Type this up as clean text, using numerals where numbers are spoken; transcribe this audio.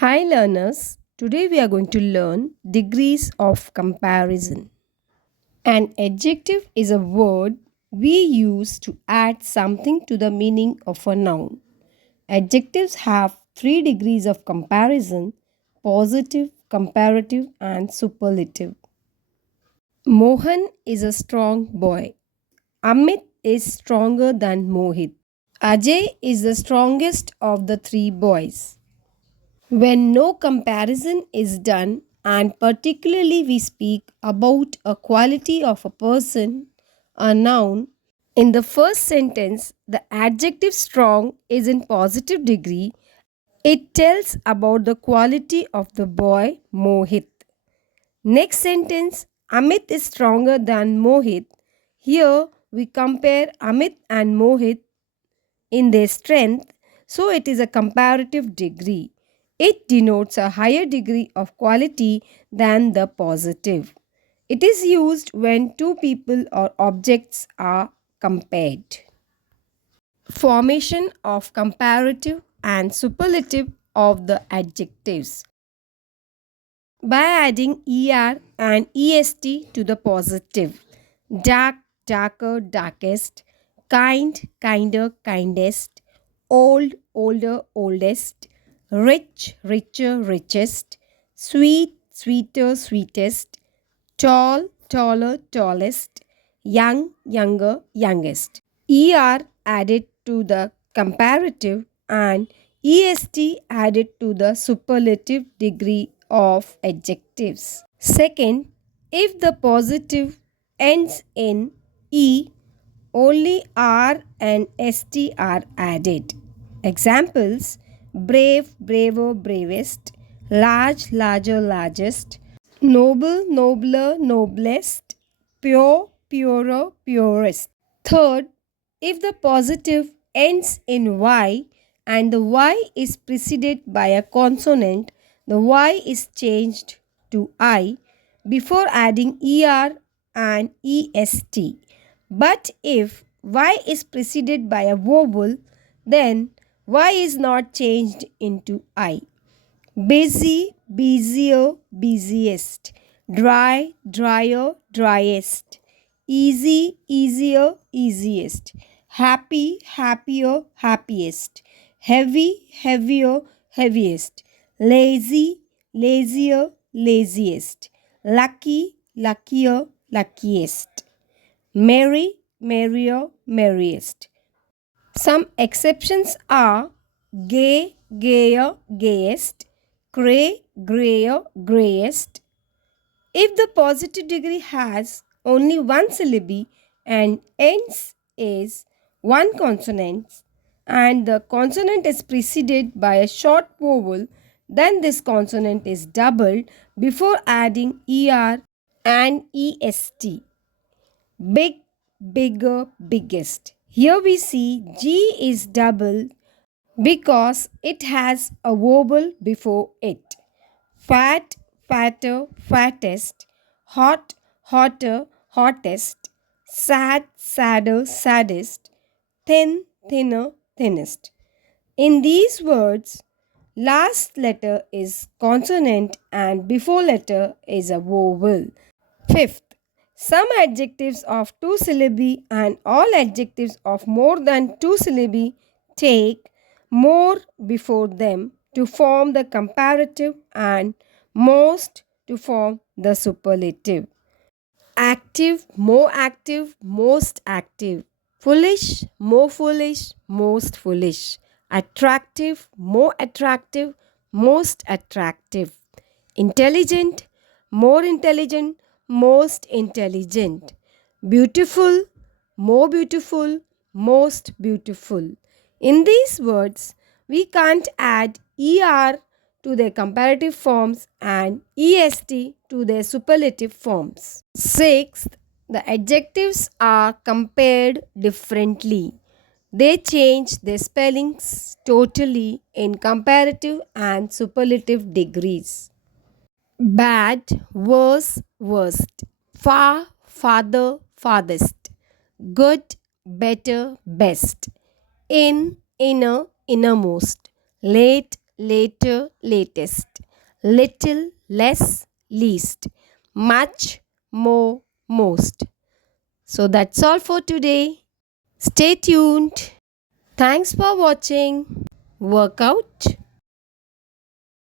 Hi learners, today we are going to learn degrees of comparison. An adjective is a word we use to add something to the meaning of a noun. Adjectives have 3 degrees of comparison: positive, comparative, and superlative. Mohan is a strong boy. Amit is stronger than Mohit. Ajay is the strongest of the 3 boys. When no comparison is done, and particularly we speak about a quality of a person, a noun, in the first sentence, the adjective strong is in positive degree. It tells about the quality of the boy Mohit. Next sentence, Amit is stronger than Mohit. Here we compare Amit and Mohit in their strength, so it is a comparative degree. It denotes a higher degree of quality than the positive. It is used when two people or objects are compared. Formation of comparative and superlative of the adjectives. By adding er and est to the positive. Dark, darker, darkest. Kind, kinder, kindest. Old, older, oldest. Rich, richer, richest. Sweet, sweeter, sweetest. Tall, taller, tallest. Young, younger, youngest. Er added to the comparative and est added to the superlative degree of adjectives. Second, if the positive ends in e, only r and st are added. Examples: brave, braver, bravest; large, larger, largest; noble, nobler, noblest; pure, purer, purest. Third, if the positive ends in y and the y is preceded by a consonant, the y is changed to I before adding er and est. But if y is preceded by a vowel, then y is not changed into I. Busy, busier, busiest; dry, drier, driest; easy, easier, easiest; happy, happier, happiest; heavy, heavier, heaviest; lazy, lazier, laziest; lucky, luckier, luckiest; merry, merrier, merriest. Some exceptions are gay, gayer, gayest; grey, grayer, greyest. If the positive degree has only one syllable and ends is one consonant and the consonant is preceded by a short vowel, then this consonant is doubled before adding er and est. Big, bigger, biggest. Here we see G is double because it has a vowel before it. Fat, fatter, fattest; hot, hotter, hottest; sad, sadder, saddest; thin, thinner, thinnest. In these words, last letter is consonant and before letter is a vowel. Fifth, some adjectives of 2 syllabi and all adjectives of more than 2 syllabi take more before them to form the comparative and most to form the superlative. Active, more active, most active; foolish, more foolish, most foolish; attractive, more attractive, most attractive; intelligent, more intelligent, most intelligent; beautiful, more beautiful, most beautiful. In these words, we can't add er to their comparative forms and est to their superlative forms. Sixth, the adjectives are compared differently. They change their spellings totally in comparative and superlative degrees. Bad, worse, worst; far, farther, farthest; good, better, best; in, inner, innermost; late, later, latest, little, less, least, much, more, most. So that's all for today. Stay tuned. Thanks for watching. Work out.